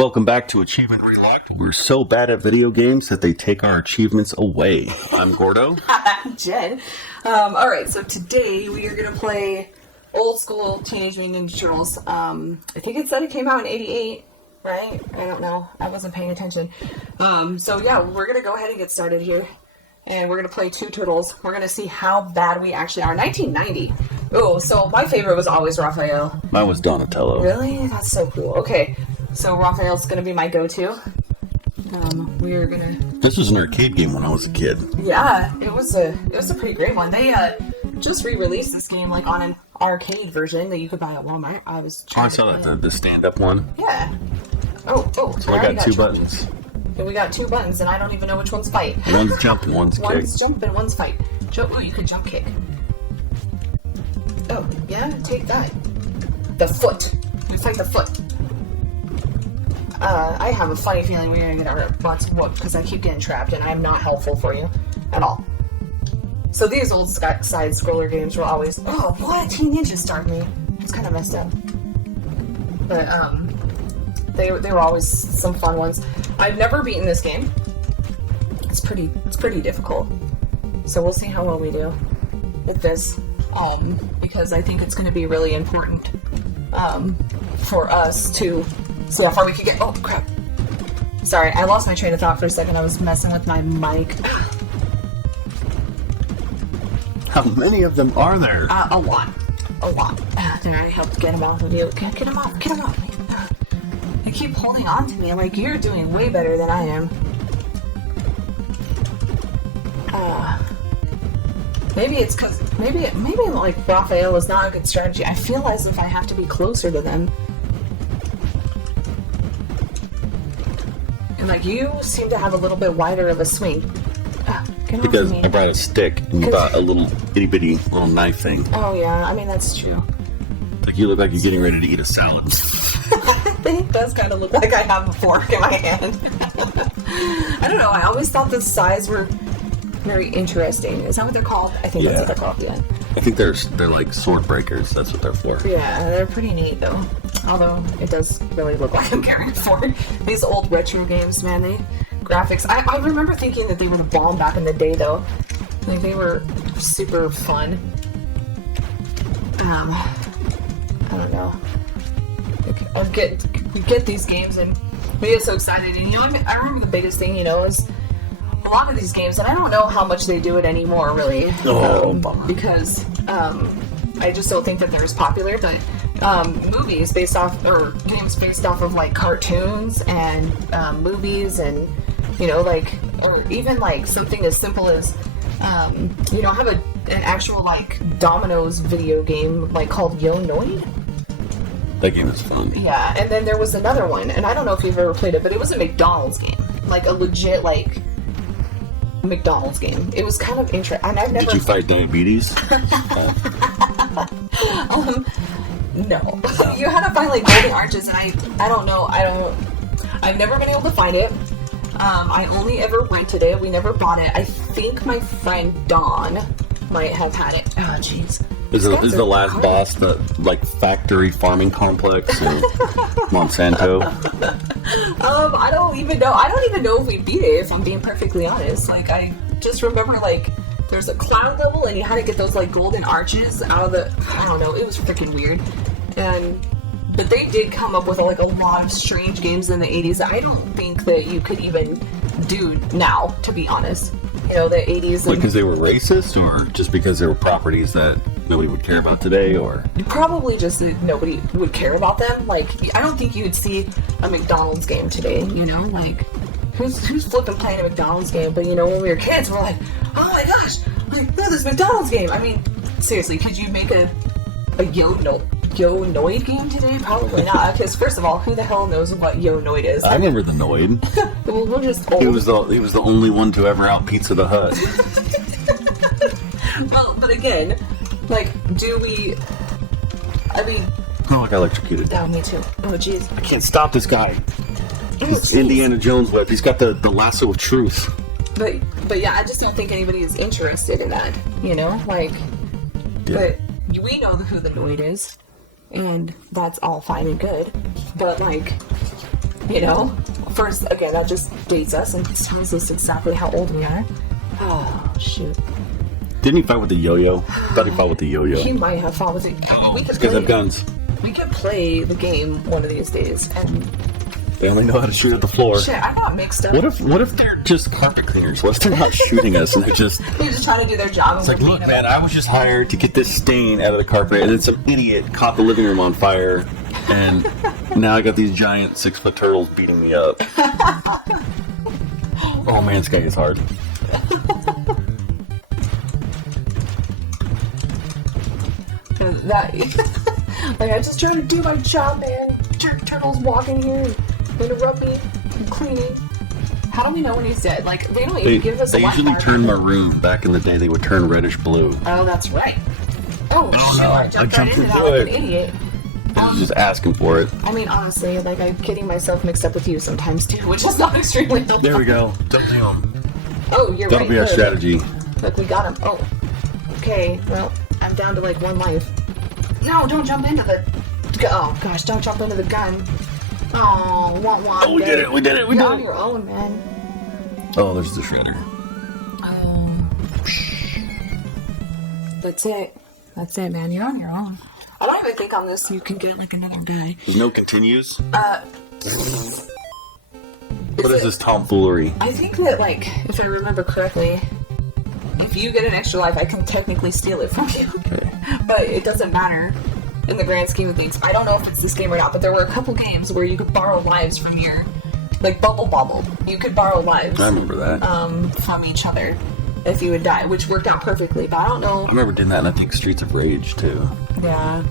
Welcome back to Achievement Relocked. We're so bad at video games that they take our achievements away. I'm Gordo. I'm Jen. Alright, so today we are going to play old school Teenage Mutant Ninja Turtles. I think it said it came out in 88, right? I don't know. I wasn't paying attention. So yeah, we're going to go ahead and get started here. And we're going to play two turtles. We're going to see how bad we actually are. 1990. Oh, so my favorite was always Raphael. Mine was Donatello. Really? That's so cool. Okay, so Raphael's going to be my go-to. We're going to... This was an arcade game when I was a kid. Yeah, it was a pretty great one. They just re-released this game like on an arcade version that you could buy at Walmart. I saw that, the stand-up one. Yeah. Oh. So I got two buttons. And we got two buttons, and I don't even know which one's fight. One's jump and one's kick. One's jump and one's fight. Oh, you could jump kick. Oh, yeah, take that. The foot. We fight the foot. I have a funny feeling we're gonna get our butts whooped because I keep getting trapped, and I'm not helpful for you at all. So these old side-scroller games were always... Oh, what? Teen Ninja started me. It's kind of messed up. But, they were always some fun ones. I've never beaten this game. It's pretty difficult. So we'll see how well we do with this. Because I think it's going to be really important for us to see how far we can get. Oh, crap. Sorry, I lost my train of thought for a second. I was messing with my mic. How many of them are there? A lot. There, I helped get him off of you. Get him off. They keep holding on to me. Like, you're doing way better than I am. Maybe it's because... Maybe like, Raphael is not a good strategy. I feel as if I have to be closer to them. And, like, you seem to have a little bit wider of a swing. Get because off of me. I brought a stick and you brought a little itty-bitty little knife thing. Oh, yeah. I mean, that's true. Like, you look like you're getting ready to eat a salad. It does kind of look like I have a fork in my hand. I don't know. I always thought the size were very interesting. Is that what they're called? I think that's what they're called. Yeah. I think they're like sword breakers. That's what they're for. Yeah, they're pretty neat though. Although it does really look like I'm carrying a fork. These old retro games, man. Graphics. I remember thinking that they were the bomb back in the day though. Like they were super fun. I don't know. We get these games and we get so excited. And I remember the biggest thing, is a lot of these games, and I don't know how much they do it anymore, really. Because I just don't think that they're as popular. But movies based off, or games based off of like cartoons and movies, and or even like something as simple as have an actual like Domino's video game like called Yo Noid. That game is fun. Yeah, and then there was another one, and I don't know if you've ever played it, but it was a McDonald's game. Like a legit, like, McDonald's game. It was kind of interesting. And I've never... Did you fight diabetes? No. You had to find, like, golden arches, and I don't know. I've never been able to find it. I only ever rented it. We never bought it. I think my friend Dawn might have had it. Oh, jeez. Is the last boss the like factory farming complex in Monsanto? I don't even know. I don't even know if we beat it, if I'm being perfectly honest. Like, I just remember, like, there's a cloud level and you had to get those, like, golden arches out of the... I don't know. It was freaking weird. But they did come up with, like, a lot of strange games in the 80s that I don't think that you could even do now, to be honest. The 80s... Like, because they were racist, or just because they were properties that nobody would care about today, or... Probably just that nobody would care about them. Like, I don't think you would see a McDonald's game today, Like, who's flipping playing a McDonald's game? But, when we were kids, we're like, oh my gosh, like, this McDonald's game. I mean, seriously, could you make a Yo Noid game today? Probably not, because first of all, who the hell knows what Yo Noid is? I remember the Noid. Well, we're just old. He was the only one to ever out Pizza the Hut. Well, but again, like, I mean... Oh, I got electrocuted. Oh, me too. Oh, jeez. I can't stop this guy. It's Indiana Jones whip. He's got the lasso of truth. But yeah, I just don't think anybody is interested in that, Like, yeah. But we know who the Noid is. And that's all fine and good. But, like, You know? First, again, that just dates us and tells us exactly how old we are. Oh, shoot. Didn't he fight with the yo-yo? I thought he fought with the yo-yo. He might have fought with it. These guys have guns. We could play the game one of these days. And they only know how to shoot at the floor. Shit, I got mixed up. What if they're just carpet cleaners? What if they're not shooting us and they're just trying to do their job? It's like, look, man, I was just hired to get this stain out of the carpet, and then some idiot caught the living room on fire, and now I got these giant 6-foot turtles beating me up. Oh man, this guy is hard. That, like, I'm just trying to do my job, man. Turtles walking here and interrupt me. I'm cleaning. How do we know when he's dead? Like, they don't even give us a They usually turn maroon. Back in the day, they would turn reddish blue. Oh, that's right. Oh, shit. I jumped right into that like an idiot. I was just asking for it. I mean, honestly, like, I'm getting myself mixed up with you sometimes, too, which is not extremely helpful. There we go. Don't do him. Oh, you're That'll right. be our strategy. Look, we got him. Oh. Okay, well, I'm down to, like, 1 life. No, don't jump into the... Oh, gosh, don't jump into the gun. Oh, wah. Oh, we did it. You're on your own, man. Oh, there's the shredder. That's it, man. You're on your own. I don't even think on this you can get, like, another guy. There's no continues? What is this tomfoolery? I think that, like, if I remember correctly, if you get an extra life, I can technically steal it from you. Okay. But it doesn't matter in the grand scheme of things. I don't know if it's this game or not, but there were a couple games where you could borrow lives from your, like, Bubble. You could borrow lives. I remember that. From each other if you would die, which worked out perfectly, but I don't know. I remember doing that, and I think Streets of Rage, too. Yeah.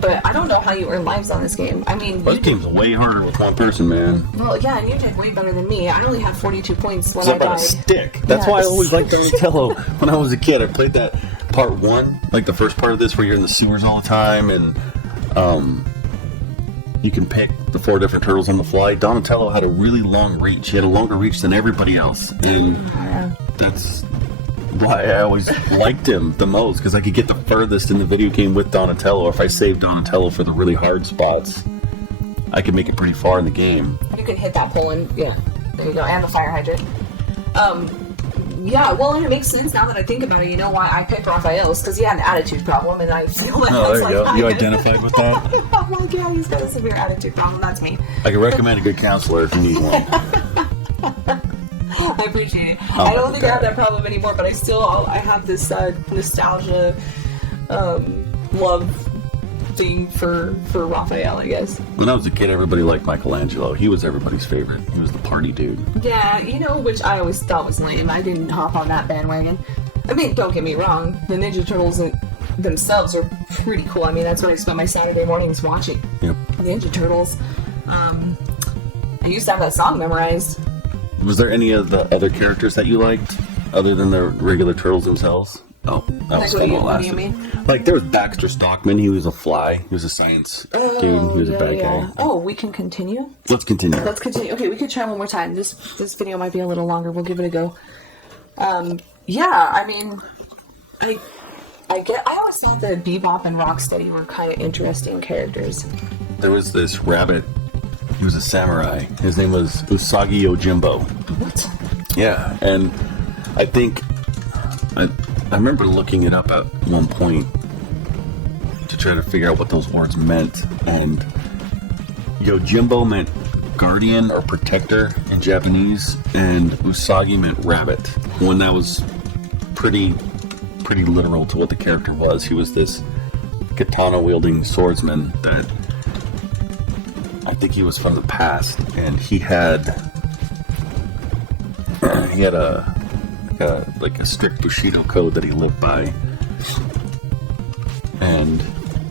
But I don't know how you earn lives on this game. I mean... This game's way harder with one person, man. Well, yeah, and you did way better than me. I only had 42 points when I died. About a stick. That's why I always liked Donatello when I was a kid. I played that part 1, like the first part of this, where you're in the sewers all the time, and you can pick the 4 different turtles on the fly. Donatello had a really long reach. He had a longer reach than everybody else, and that's why I always liked him the most, because I could get the furthest in the video game with Donatello. Or if I saved Donatello for the really hard spots, I could make it pretty far in the game. You can hit that pole and, yeah, there you go, and the fire hydrant. Yeah, well, and it makes sense now that I think about it. You know why I picked Raphael's? Because he had an attitude problem, and I feel like there you go. You identified with that? I'm like, yeah, he's got a severe attitude problem. That's me. I can recommend a good counselor if you need one. I appreciate it. I don't think I have that problem anymore, but I have this nostalgia, love thing for Raphael, I guess. When I was a kid, everybody liked Michelangelo. He was everybody's favorite. He was the party dude. Yeah, you know, which I always thought was lame. I didn't hop on that bandwagon. I mean, don't get me wrong. The Ninja Turtles themselves are pretty cool. I mean, that's what I spent my Saturday mornings watching. Yep. Ninja Turtles. I used to have that song memorized. Was there any of the other characters that you liked, other than the regular turtles themselves? Oh, that was fun. What do you mean? Like, there was Baxter Stockman. He was a fly. He was a science dude. He was a bad guy. Oh, we can continue? Let's continue. Okay, we could try one more time. This video might be a little longer. We'll give it a go. Yeah, I mean, I always thought that Bebop and Rocksteady were kind of interesting characters. There was this rabbit. He was a samurai. His name was Usagi Yojimbo. What? Yeah, and I think I remember looking it up at one point to try to figure out what those words meant, and Yojimbo meant guardian or protector in Japanese, and Usagi meant rabbit. One that was pretty literal to what the character was. He was this katana-wielding swordsman that I think he was from the past, and he had a strict Bushido code that he lived by, and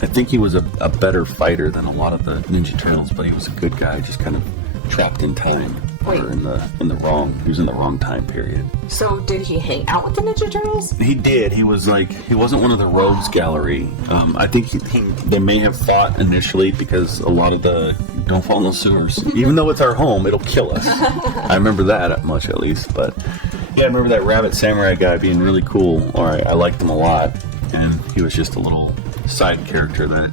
I think he was a better fighter than a lot of the Ninja Turtles, but he was a good guy, just kind of trapped in time. Wait. Or he was in the wrong time period. So did he hang out with the Ninja Turtles? He did. He wasn't one of the rogues gallery. I think they may have fought initially, because a lot of the don't fall in the sewers. Even though it's our home, it'll kill us. I remember that much, at least. But yeah, I remember that rabbit samurai guy being really cool. Or I liked him a lot, and he was just a little side character that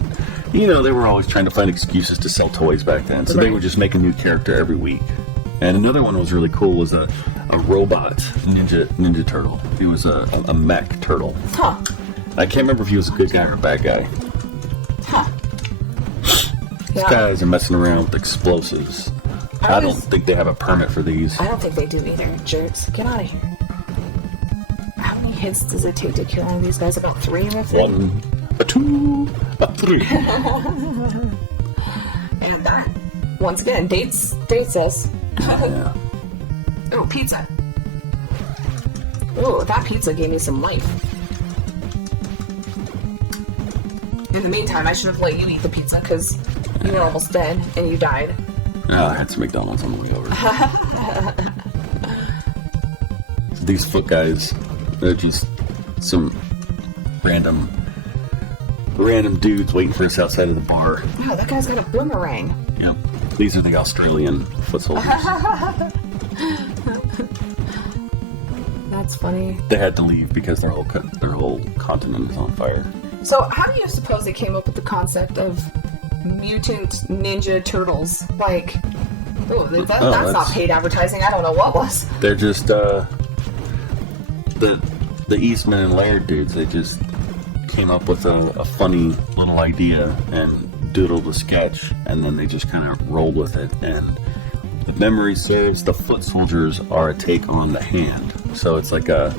You know, they were always trying to find excuses to sell toys back then, so they would just make a new character every week. And another one that was really cool was a robot Ninja Turtle. He was a mech turtle. Huh. I can't remember if he was a good guy or a bad guy. Huh. These guys are messing around with explosives. I don't think they have a permit for these. I don't think they do either, jerks. Get out of here. How many hits does it take to kill one of these guys? About 3 roughly? 1, a 2, a 3. And that, once again, dates us. Yeah. Oh, pizza. Oh, that pizza gave me some life. In the meantime, I should have let you eat the pizza because you were almost dead and you died. Oh, I had some McDonald's on the way over. These foot guys, they're just some random dudes waiting for us outside of the bar. Wow, that guy's got a boomerang. Yep. These are the Australian foot soldiers. That's funny. They had to leave because their whole continent is on fire. So, how do you suppose they came up with the concept of Mutant Ninja Turtles? Like, that's not paid advertising. I don't know what was. They're just the Eastman and Laird dudes. They just came up with a funny little idea and doodled a sketch, and then they just kind of rolled with it. And the memory serves, the foot soldiers are a take on the hand, so it's like a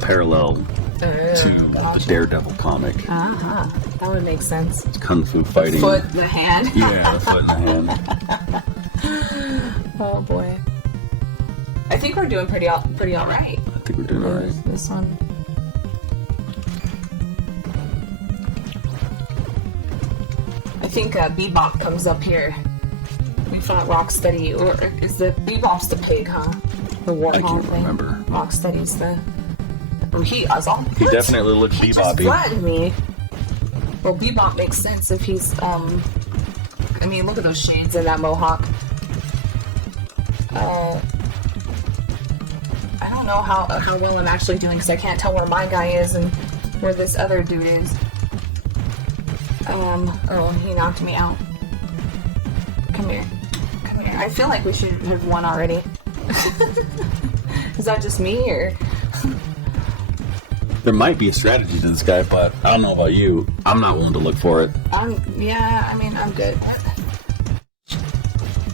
parallel to the Daredevil comic. That would make sense. It's kung fu fighting. Foot in the hand. Yeah, the foot in the hand. Oh boy. I think we're doing pretty all right. I think we're doing all right. This one. I think Bebop comes up here. We fought Rocksteady, or is the Bebop's the pig, huh? The warthog I can't thing. remember. Rocksteady's the. Oh, he definitely looks He just Bebop-y. flattened me. Well, Bebop makes sense if he's I mean, look at those shades and that mohawk. I don't know how well I'm actually doing because I can't tell where my guy is and where this other dude is. Oh, he knocked me out. Come here. I feel like we should have won already. Is that just me, or? There might be a strategy to this guy, but I don't know about you. I'm not willing to look for it. Yeah, I mean, I'm good.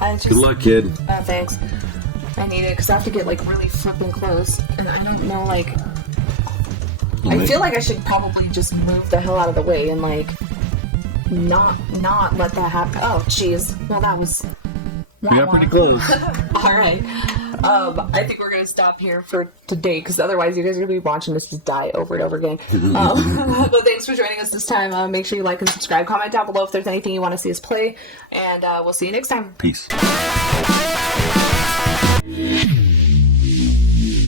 Good luck, kid. Oh, thanks. I need it because I have to get like really flipping close, and I don't know, like. I feel like I should probably just move the hell out of the way and like not let that happen. Oh, jeez. Well, that was. We got pretty close. All right. I think we're gonna stop here for today because otherwise you guys are gonna be watching us just die over and over again. But thanks for joining us this time. Make sure you like and subscribe. Comment down below if there's anything you want to see us play, and we'll see you next time. Peace.